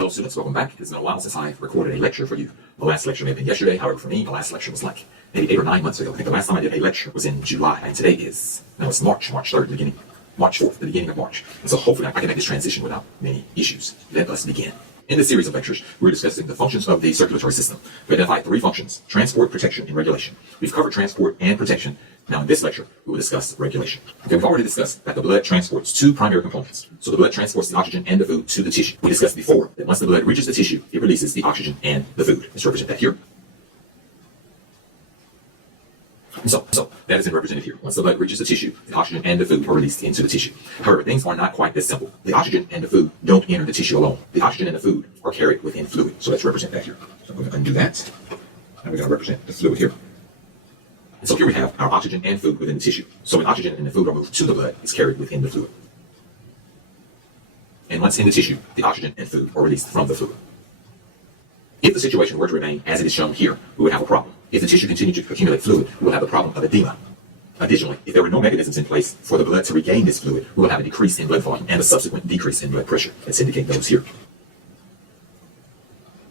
Hello students, welcome back. It's been a while since I recorded a lecture for you. The last lecture may have been yesterday. However, for me, the last lecture was like maybe 8 or 9 months ago. I think the last time I did a lecture was in July, and today is, it's March 3rd, March 4th, the beginning of March. And so hopefully I can make this transition without many issues. Let us begin. In this series of lectures, we're discussing the functions of the circulatory system. We identified 3 functions: transport, protection, and regulation. We've covered transport and protection. Now in this lecture, we will discuss regulation. Okay, we've already discussed that the blood transports 2 primary components. So the blood transports the oxygen and the food to the tissue. We discussed before that once the blood reaches the tissue, it releases the oxygen and the food. Let's represent that here. So that is represented here. Once the blood reaches the tissue, the oxygen and the food are released into the tissue. However, things are not quite this simple. The oxygen and the food don't enter the tissue alone. The oxygen and the food are carried within fluid. So let's represent that here. So I'm going to undo that. And we're going to represent the fluid here. And so here we have our oxygen and food within the tissue. So when oxygen and the food are moved to the blood, it's carried within the fluid. And once in the tissue, the oxygen and food are released from the fluid. If the situation were to remain as it is shown here, we would have a problem. If the tissue continued to accumulate fluid, we will have the problem of edema. Additionally, if there were no mechanisms in place for the blood to regain this fluid, we will have a decrease in blood volume and a subsequent decrease in blood pressure. Let's indicate those here.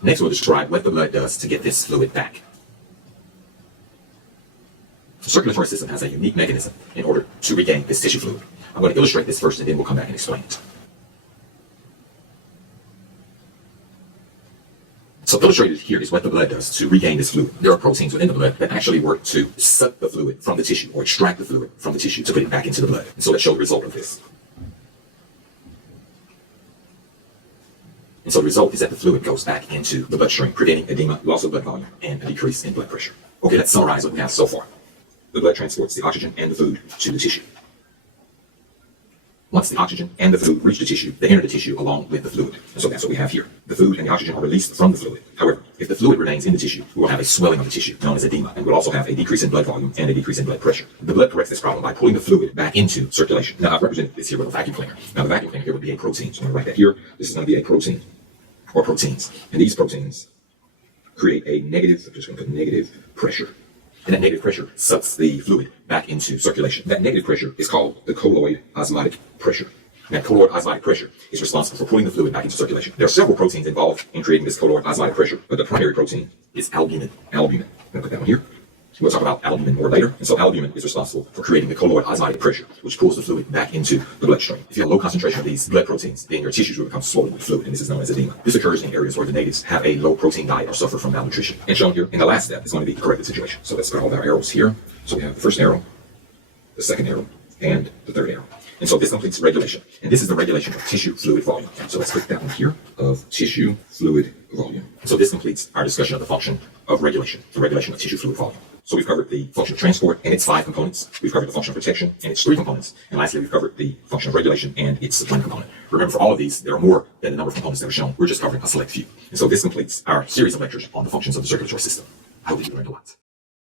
Next, we'll describe what the blood does to get this fluid back. The circulatory system has a unique mechanism in order to regain this tissue fluid. I'm going to illustrate this first, and then we'll come back and explain it. So illustrated here is what the blood does to regain this fluid. There are proteins within the blood that actually work to suck the fluid from the tissue or extract the fluid from the tissue to put it back into the blood. And so let's show the result of this. And so the result is that the fluid goes back into the bloodstream, preventing edema, loss of blood volume, and a decrease in blood pressure. Okay, let's summarize what we have so far. The blood transports the oxygen and the food to the tissue. Once the oxygen and the food reach the tissue, they enter the tissue along with the fluid. And so that's what we have here. The food and the oxygen are released from the fluid. However, if the fluid remains in the tissue, we will have a swelling of the tissue, known as edema, and we'll also have a decrease in blood volume and a decrease in blood pressure. The blood corrects this problem by pulling the fluid back into circulation. Now, I've represented this here with a vacuum cleaner. Now, the vacuum cleaner here would be a protein. So I'm going to write that here. This is going to be a protein, or proteins. And these proteins create a negative, I'm just going to put negative pressure. And that negative pressure sucks the fluid back into circulation. That negative pressure is called the colloid osmotic pressure. That colloid osmotic pressure is responsible for pulling the fluid back into circulation. There are several proteins involved in creating this colloid osmotic pressure, but the primary protein is albumin. Albumin. I'm going to put that one here. We'll talk about albumin more later. And so albumin is responsible for creating the colloid osmotic pressure, which pulls the fluid back into the bloodstream. If you have a low concentration of these blood proteins, then your tissues will become swollen with fluid, and this is known as edema. This occurs in areas where the natives have a low protein diet or suffer from malnutrition. And shown here in the last step is going to be the corrected situation. So let's put all of our arrows here. So we have the first arrow, the second arrow, and the third arrow. And so this completes regulation. And this is the regulation of tissue fluid volume. So let's click that one here, of tissue fluid volume. So this completes our discussion of the function of regulation, the regulation of tissue fluid volume. So we've covered the function of transport and its 5 components. We've covered the function of protection and its 3 components. And lastly, we've covered the function of regulation and its 1 component. Remember, for all of these, there are more than the number of components that are shown. We're just covering a select few. And so this completes our series of lectures on the functions of the circulatory system. I hope that you learned a lot.